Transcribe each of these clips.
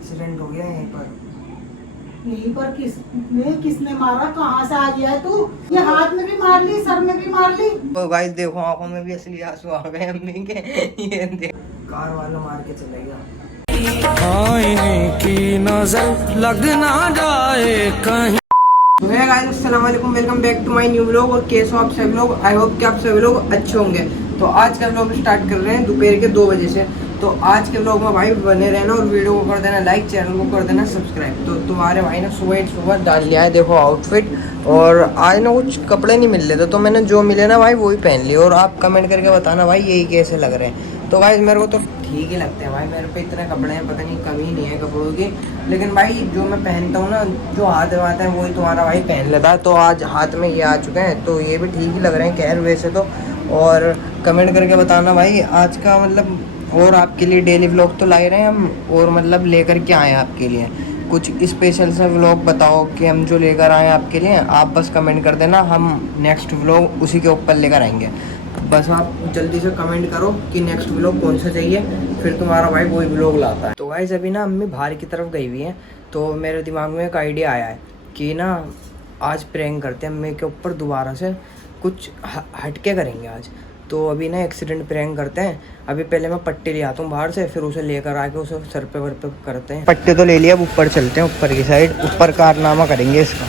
Accident हो गया यहीं पर। यहीं पर किसने मारा? कहाँ से आ गया है तू? ये हाथ में भी मार ली, सर में भी मार ली। तो गाइस देखो आंखों में भी असली आंसू आ गए अम्मी के। ये देख कार वाला मार के चले गया। आईने की नजर लग ना जाए कहीं। तो है गाइस अस्सलाम वालेकुम, welcome back to my new vlog. और कैसे हो आप सभी लोग? आई होप कि आप सभी लोग अच्छे होंगे। तो आज का व्लॉग स्टार्ट कर रहे हैं दोपहर के 2 बजे से। तो आज के व्लॉग में भाई बने रहना और वीडियो को कर देना लाइक, चैनल को कर देना सब्सक्राइब। तो तुम्हारे भाई ने सुबह डाल लिया है देखो आउटफिट। और आज ना कुछ कपड़े नहीं मिल रहे थे तो मैंने जो मिले ना भाई वही पहन लिए। और आप कमेंट करके बताना भाई यही कैसे लग रहे हैं। तो भाई मेरे को तो ठीक ही लगते हैं भाई, मेरे पे इतने कपड़े हैं पता नहीं कमी नहीं है कपड़ों की। लेकिन भाई जो मैं पहनता हूँ ना, जो हाथ में आता है वही तुम्हारा भाई पहन लेता है। तो आज हाथ में ये आ चुके हैं तो ये भी ठीक ही लग रहे हैं खैर वैसे तो। और कमेंट करके बताना भाई आज का मतलब और आपके लिए डेली व्लॉग तो ला रहे हैं हम, और मतलब लेकर के आए हैं आपके लिए कुछ स्पेशल सा व्लॉग। बताओ कि हम जो लेकर आए हैं आपके लिए, आप बस कमेंट कर देना, हम नेक्स्ट व्लॉग उसी के ऊपर लेकर आएंगे। बस आप जल्दी से कमेंट करो कि नेक्स्ट व्लॉग कौन सा चाहिए, फिर तुम्हारा भाई वही व्लॉग लाता है। तो गाइस अभी ना अम्मी बाहर की तरफ गई हुई हैं तो मेरे दिमाग में एक आइडिया आया है कि ना आज प्रैंक करते हैं अम्मी के ऊपर, दोबारा से कुछ हटके करेंगे आज। तो अभी ना एक्सीडेंट प्रैंक करते हैं। अभी पहले मैं पट्टी ले आता हूँ बाहर से, फिर उसे लेकर आके उसे सर पे वर पे करते हैं। पट्टी तो ले लिया, अब ऊपर चलते हैं, ऊपर की साइड ऊपर कारनामा करेंगे इसका।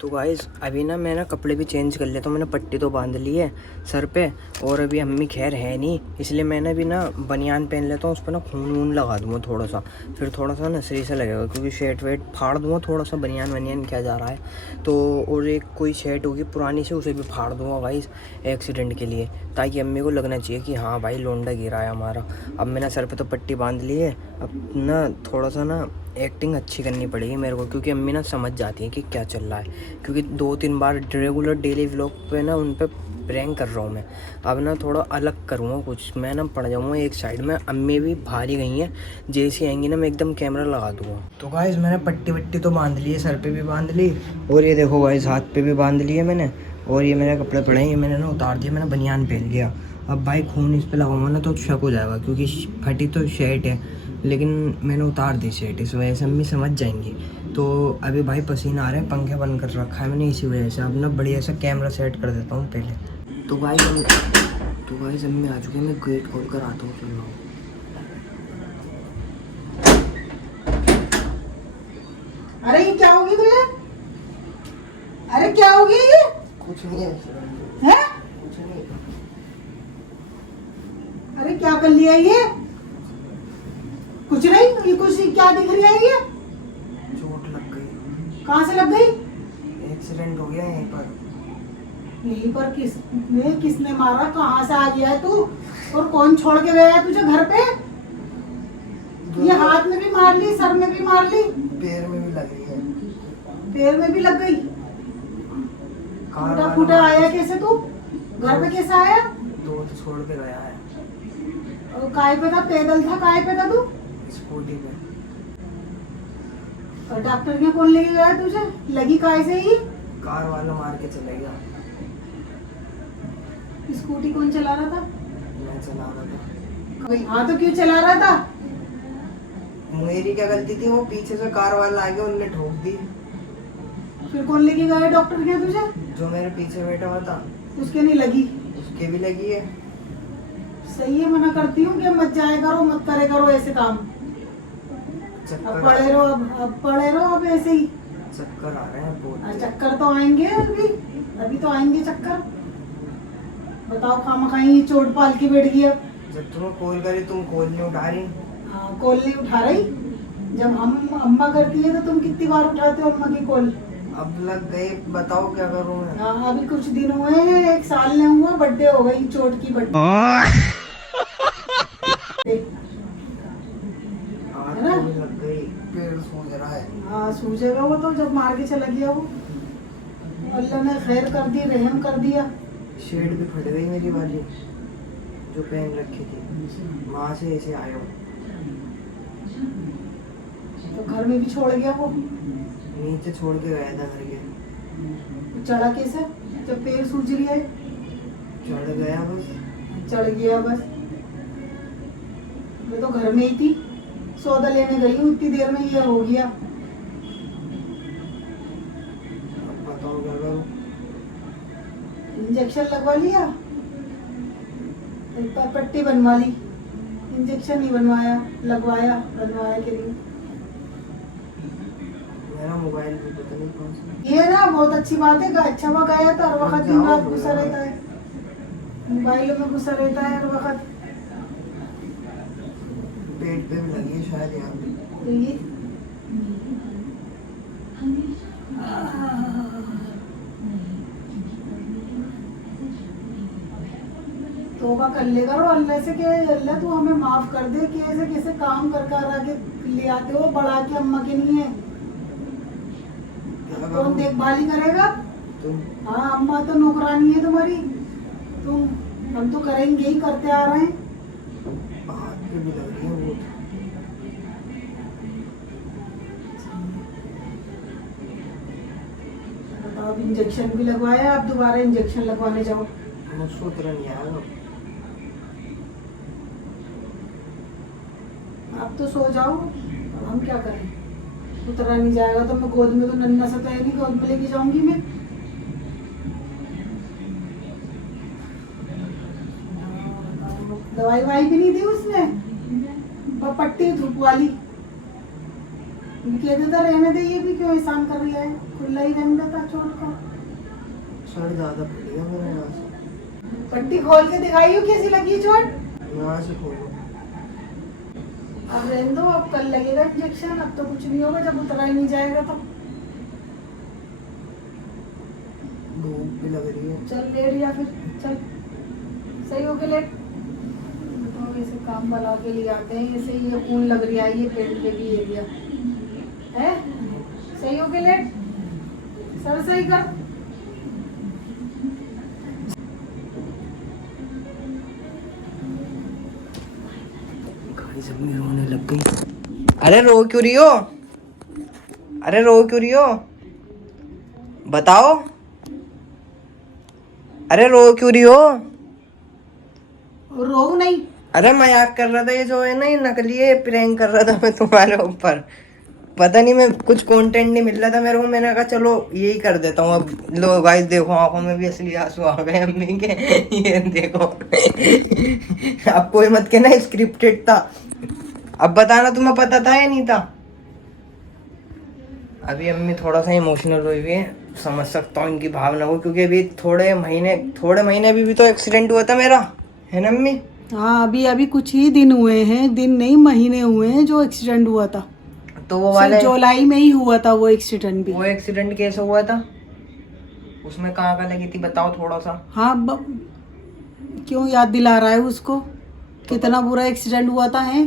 तो गाइस अभी ना मैं ना कपड़े भी चेंज कर लिया, तो मैंने पट्टी तो बांध ली है सर पे। और अभी अम्मी खैर है नहीं, इसलिए मैंने भी ना बनियान पहन लेता हूँ, उस पर ना खून वून लगा दूँगा थोड़ा सा, फिर थोड़ा सा ना सही से लगेगा। क्योंकि शर्ट वेट फाड़ दूँगा थोड़ा सा, बनियान वनियान क्या जा रहा है तो। और एक कोई शर्ट होगी पुरानी से उसे भी फाड़ दूँगा भाई एक्सीडेंट के लिए, ताकि अम्मी को लगना चाहिए कि हाँ भाई लोंडा गिरा है हमारा। अब मैंने सर पे तो पट्टी बांध ली है, अब ना थोड़ा सा ना एक्टिंग अच्छी करनी पड़ेगी मेरे को, क्योंकि अम्मी ना समझ जाती है कि क्या चल रहा है। क्योंकि 2-3 बार रेगुलर डेली व्लॉग पे ना उन पे प्रैंक कर रहा हूँ मैं। अब ना थोड़ा अलग करूँगा कुछ, मैं ना पड़ जाऊँगा एक साइड में। अम्मी भी बाहर ही गई हैं, जैसी आएंगी ना मैं एकदम कैमरा लगा दूँगा। तो गाइस मैंने पट्टी वट्टी तो बांध ली है, सर पे भी बांध ली, और ये देखो गाइस हाथ पे भी बांध ली है मैंने। और ये मेरे कपड़े पड़े हैं, ये मैंने ना उतार दिया, मैंने बनियान पहन लिया। अब भाई खून इस पर लगाऊंगा ना तो शक हो जाएगा, क्योंकि फटी तो शर्ट है, लेकिन मैंने उतार दी शर्ट, इस वजह से अम्मी समझ जाएंगी। तो अभी भाई पसीना आ रहा है, पंखे बंद कर रखा है मैंने इसी वजह से। अब ना बढ़िया सा कैमरा सेट कर देता हूँ पहले। तो भाई अम्मी आ चुके हैं, मैं गेट खोल कर आता हूँ। चलो अरे ये क्या होगी तुझे? अरे क्या होगी ये? कुछ नहीं है, हैं? कुछ नहीं। अरे क्या कर लिया ये? कुछ नहीं, ये कुछ क्या दिख रही है ये? चोट लग गई। कहाँ से लग गई? एक्सीडेंट हो गया यहीं पर। यहीं पर किसने मारा? कहाँ से आ गया है तू? और कौन छोड़ के गया है तुझे घर पे? ये हाथ में भी मार ली, सर में भी मार ली, पैर में भी लग रही है। पैर में भी लग गई। टूटा फूटा आया कैसे तू? घर पे कैसे आया? दोस्त छोड़ के गया है। और काय पे था? पैदल था? काय पे था तू? स्कूटी पे। और डॉक्टर के कौन लेके गया तुझे? लगी काय से ही? कार वाला मार के चले गया। स्कूटी कौन चला रहा था? मैं चला रहा था। हाँ तो क्यों चला रहा था? मेरी क्या गलती थी? वो पीछे से कार वाला आ गया, उनने ठोक दी। फिर कौन लेके गया डॉक्टर के तुझे? जो मेरे पीछे बैठा हुआ था उसके नहीं लगी? उसके भी लगी है। सही है, मना करती हूँ कि मत जाया करो, मत करे करो ऐसे काम। अब पड़े रहो, अब पड़े रहो अब ऐसे ही। चक्कर आ रहे हैं बहुत। चक्कर तो आएंगे अभी तो आएंगे चक्कर। बताओ खामखाई चोट पाल के बैठ गई। अब जब तुम्हें कॉल करी तुम कॉल नहीं उठा रही। हाँ कॉल नहीं उठा रही। जब हम अम्मा करती है तो तुम कितनी बार उठाते हो अम्मा की कॉल? अब लग गए, बताओ क्या करूं मैं। हाँ अभी कुछ दिन हुए हैं, 1 साल नहीं हुआ, बर्थडे हो गई चोट की बर्थडे। हाथ तो भी लग गई, पेड़ सूज रहा है। हाँ सूझेगा वो तो, जब मार के चला गया वो। अल्लाह ने खैर कर दी, रहम कर दिया। शर्ट भी फट गई मेरी वाली जो पहन रखी थी, वहां से ऐसे आया हूँ। तो घर में भी छोड़ गया वो? नीचे छोड़ के गया था घर के। चढ़ा कैसे जब पैर सूज रही है? चढ़ गया बस। चढ़ गया बस। मैं तो घर में ही थी, सौदा लेने गई हूँ, इतनी देर में ये हो गया। अब बताओ क्या करूं? इंजेक्शन लगवा लिया, एक पट्टी बनवा ली, इंजेक्शन नहीं बनवाया, बनवाया के लिए। मेरा मोबाइल भी पता नहीं कौन सा। ये ना बहुत अच्छी बात है, अच्छा हुआ गया था, हर वक्त दिन रात घुसा रहता है, मोबाइल में घुसा रहता है हर वक्त। पेट पे भी लगी है शायद यहाँ पे। तो ये तौबा कर ले करो अल्लाह से कि अल्लाह तू हमें माफ कर दे कि ऐसे कैसे काम कर कर आके ले आते हो, बढ़ा के अम्मा के नहीं है, क्या कौन करूं? देखभाली करेगा? तुम हाँ, अम्मा तो नौकरानी है तुम्हारी, तुम हम तो करेंगे ही, करते आ रहे हैं। हाथ पे भी लग रही है वो। बताओ, अब इंजेक्शन भी लगवाया, अब दोबारा इंजेक्शन लगवाने जाओ। मुझसे उतरा नहीं आएगा। आप तो सो जाओ, अब हम क्या करें? उतरा नहीं जाएगा तो मैं गोद में तो नन्ना सा तो है नहीं, गोद में लेके जाऊंगी मैं। दवाई वाई भी नहीं दी उसने, पट्टी धूप वाली। कह देता रहने दे, ये भी क्यों एहसान कर रही है, खुला ही रहने देता छोड़ कर। सर ज्यादा फटेगा मेरा यहाँ से। पट्टी खोल के दिखाई हो कैसी लगी चोट? यहाँ से खोलो। अब रहने दो, अब कल लगेगा इंजेक्शन, अब तो कुछ नहीं होगा जब उतरा ही नहीं जाएगा तो। भूख भी लग रही है। चल लेट, या फिर चल सही हो गया लेट। तो ऐसे काम बना के लिए आते हैं, ऐसे ये ऊन लग रही है, ये पेट पे भी एरिया है। सही हो गया लेट, सर सही कर। जब रोने लग गई। अरे रो क्यों रही हो? अरे रो क्यों रही हो? बताओ। अरे रो क्यों रही हो? रो नहीं, अरे मजाक कर रहा था, ये जो है ना, ये नकली है, प्रैंक कर रहा था मैं तुम्हारे ऊपर। पता नहीं, मैं कुछ कंटेंट नहीं मिल रहा था मेरे को, मैंने कहा चलो यही कर देता हूँ। अब लो गाइस देखो, आंखों में भी असली आंसू आ गए अम्मी के। ये देखो। अब कोई मत कहना स्क्रिप्टेड था। अब बताना तुम्हें पता था या नहीं था? अभी अम्मी थोड़ा सा इमोशनल हुई हुई है, समझ सकता हूँ इनकी भावना को, क्योंकि अभी थोड़े महीने अभी भी तो एक्सीडेंट हुआ था मेरा, है ना अम्मी? हाँ अभी अभी कुछ ही दिन हुए हैं, दिन नहीं महीने हुए हैं जो एक्सीडेंट हुआ था। तो वो वाले जुलाई में ही हुआ था वो एक्सीडेंट भी। वो एक्सीडेंट कैसे हुआ था? उसमें कहाँ लगी थी बताओ थोड़ा सा। हाँ क्यों याद दिला रहा है उसको, कितना बुरा एक्सीडेंट हुआ था है?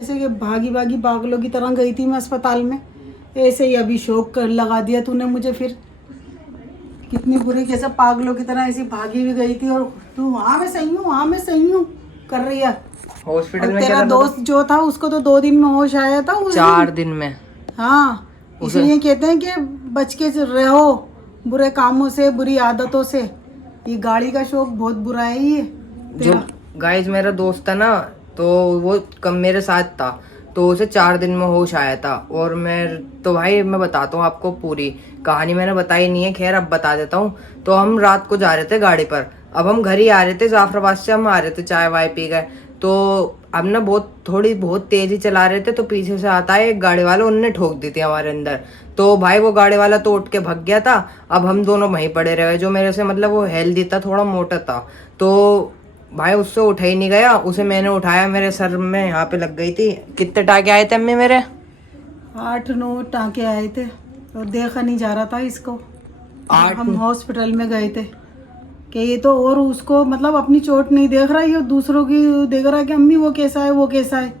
ऐसे कि भागी भागी पागलों की तरह गई थी मैं अस्पताल में, ऐसे ही अभी शौक कर लगा दिया तूने मुझे। फिर कितनी बुरी, कैसे पागलों की तरह ऐसी भागी भी गई थी, और तू हाँ मैं सही हूँ, हाँ मैं सही हूँ कर रही है। हॉस्पिटल में तेरा दोस्त जो था उसको तो 2 दिन में होश आया था, उस 4 दिन में। हाँ इसलिए कहते हैं कि बच के रहो बुरे कामों से, बुरी आदतों से। ये गाड़ी का शौक बहुत बुरा है ये जो गाइस मेरा दोस्त था ना, तो वो कम मेरे साथ था, तो उसे 4 दिन में होश आया था। और मैं तो भाई मैं बताता हूँ आपको, पूरी कहानी मैंने बताई नहीं है, खैर अब बता देता हूँ। तो हम रात को जा रहे थे गाड़ी पर, अब हम घर ही आ रहे थे, जाफराबाद से हम आ रहे थे, चाय वाय पी गए। तो अब ना बहुत तेज ही चला रहे थे, तो पीछे से आता है एक गाड़ी वाला, उनने ठोक दी थी हमारे अंदर। तो भाई वो गाड़ी वाला तो उठ के भाग गया था। अब हम दोनों वहीं पड़े रहे, जो मेरे से मतलब वो हेल्दी था, थोड़ा मोटा था, तो भाई उससे उठा ही नहीं गया। उसे मैंने उठाया, मेरे सर में यहाँ पे लग गई थी। कितने टाके आए थे अम्मी मेरे? 8-9 टाँके आए थे, और देखा नहीं जा रहा था इसको। हम हॉस्पिटल में गए थे कि ये तो, और उसको मतलब अपनी चोट नहीं देख रहा, ये दूसरों की देख रहा है कि अम्मी वो कैसा है, वो कैसा है,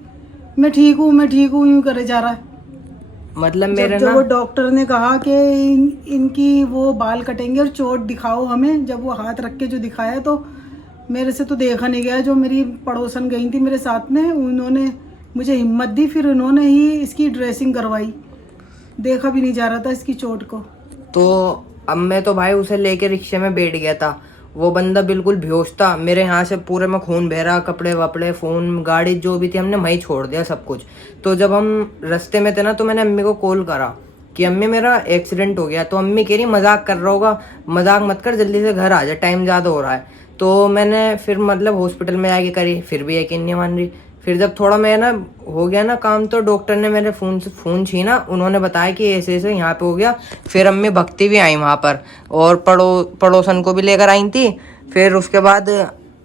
मैं ठीक हूँ यूँ करे जा रहा है। मतलब मेरे जब ना वो डॉक्टर ने कहा कि इनकी वो बाल कटेंगे और चोट दिखाओ हमें, जब वो हाथ रख के जो दिखाया, तो मेरे से तो देखा नहीं गया। जो मेरी पड़ोसन गई थी मेरे साथ में, उन्होंने मुझे हिम्मत दी, फिर उन्होंने ही इसकी ड्रेसिंग करवाई। देखा भी नहीं जा रहा था इसकी चोट को। तो अब मैं तो भाई उसे लेके रिक्शे में बैठ गया था। वो बंदा बिल्कुल बेहोश था, मेरे यहाँ से पूरे में खून बह रहा, कपड़े वपड़े फोन गाड़ी जो भी थी हमने वहीं छोड़ दिया सब कुछ। तो जब हम रास्ते में थे ना तो मैंने अम्मी को कॉल करा कि अम्मी मेरा एक्सीडेंट हो गया। तो अम्मी कह रही मजाक कर रहा होगा, मजाक मत कर, जल्दी से घर आ जा, टाइम ज़्यादा हो रहा है। तो मैंने फिर मतलब हॉस्पिटल में आके करी, फिर भी यकीन नहीं मान रही। फिर जब थोड़ा मैं ना हो गया ना काम, तो डॉक्टर ने मेरे फ़ोन से फ़ोन छीना, उन्होंने बताया कि ऐसे ऐसे यहाँ पे हो गया। फिर अम्मी भक्ति भी आई वहाँ पर, और पड़ोसन को भी लेकर आई थी। फिर उसके बाद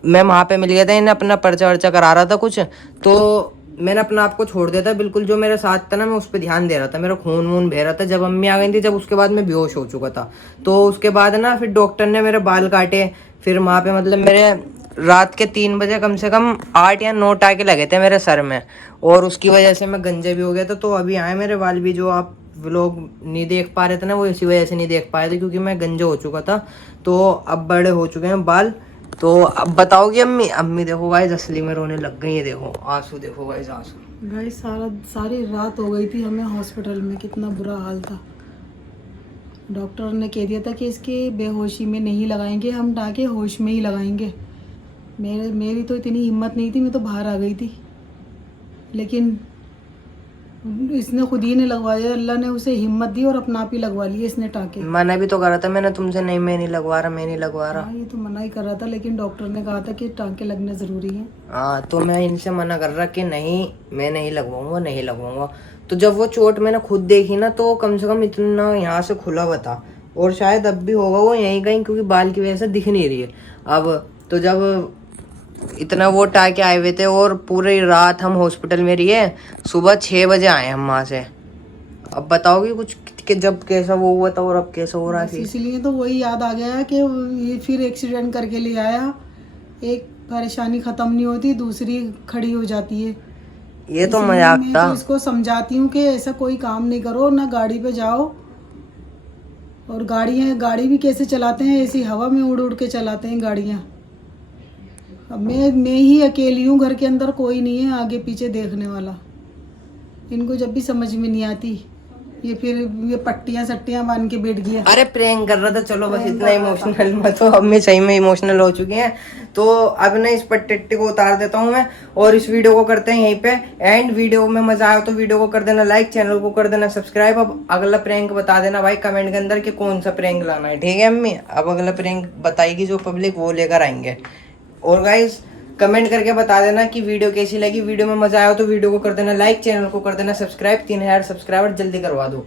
मैं वहाँ पे मिल गया था, इन्हें अपना पर्चा वर्चा करा रहा था कुछ, तो मैंने अपना आप को छोड़ दिया था बिल्कुल। जो मेरे साथ था ना मैं उस पर ध्यान दे रहा था, मेरा खून वून बह रहा था। जब अम्मी आ गई थी, जब उसके बाद मैं बेहोश हो चुका था। तो उसके बाद ना फिर डॉक्टर ने मेरे बाल काटे। फिर वहाँ पे मतलब मेरे रात के 3 बजे कम से कम 8 या 9 टाके लगे थे मेरे सर में, और उसकी वजह से मैं गंजे भी हो गया था। तो अभी आए मेरे बाल भी, जो आप लोग नहीं देख पा रहे थे ना, वो इसी वजह से नहीं देख पाए थे क्योंकि मैं गंजा हो चुका था। तो अब बड़े हो चुके हैं बाल। तो अब बताओगी अम्मी? अम्मी देखो गाइस असली में रोने लग गई है, देखो आंसू, देखो गाइस आंसू। भाई सारी रात हो गई थी हमें हॉस्पिटल में, कितना बुरा हाल था। डॉक्टर ने कह दिया था कि इसके बेहोशी में नहीं लगाएंगे हम टाँके, होश में ही लगाएंगे। मेरी तो इतनी हिम्मत नहीं थी, मैं तो बाहर आ गई थी, लेकिन इसने खुद ही ने लगवाया, अल्लाह ने उसे हिम्मत दी और अपना आप ही लगवा लिए इसने टाँके। मना भी तो करा था मैंने तुमसे, नहीं मैं नहीं लगवा रहा, मैं नहीं लगवा रहा। हाँ, ये तो मना ही कर रहा था, लेकिन डॉक्टर ने कहा था कि टाँके लगने ज़रूरी हैं। हाँ, तो मैं इनसे मना कर रहा कि नहीं मैं नहीं लगवाऊंगा, नहीं लगवाऊंगा। तो जब वो चोट मैंने खुद देखी ना, तो कम से कम इतना यहाँ से खुला हुआ था, और शायद अब भी होगा वो यहीं कहीं, क्योंकि बाल की वजह से दिख नहीं रही है अब। तो जब इतना वो टाके आए हुए थे, और पूरी रात हम हॉस्पिटल में रहे, सुबह 6 बजे आए हम वहाँ से। अब बताओगे कुछ कि जब कैसा वो हुआ था और अब कैसा हो रहा है? इसीलिए तो वही याद आ गया कि ये फिर एक्सीडेंट करके ले आया। एक परेशानी ख़त्म नहीं होती, दूसरी खड़ी हो जाती है। ये तो इसलिए मजाक मैं था। तो इसको समझाती हूँ कि ऐसा कोई काम नहीं करो, ना गाड़ी पे जाओ। और गाड़ी भी कैसे चलाते हैं, ऐसी हवा में उड़ उड़ के चलाते हैं गाड़ियाँ। अब मैं ही अकेली हूँ घर के अंदर, कोई नहीं है आगे पीछे देखने वाला। इनको जब भी समझ में नहीं आती, ये फिर ये पट्टियाँ सट्टियाँ बांध के बैठ गया। अरे प्रैंक कर रहा था, चलो बस इतना इमोशनल मत हो। अब मैं सही में इमोशनल हो चुकी हैं। तो अब ना इस पर टिट्टी को उतार देता हूँ मैं, और इस वीडियो को करते हैं यहीं पे एंड। वीडियो में मजा आया तो वीडियो को कर देना लाइक, चैनल को कर देना सब्सक्राइब। अब अगला प्रैंक बता देना भाई कमेंट के अंदर कि कौन सा प्रैंक लाना है, ठीक है अम्मी? अब अगला प्रैंक बताएगी जो पब्लिक, वो लेकर आएंगे। और गाइस कमेंट करके बता देना कि वीडियो कैसी लगी। वीडियो में मजा आया तो वीडियो को कर देना लाइक, चैनल को कर देना सब्सक्राइब। 3000 सब्सक्राइबर जल्दी करवा दो।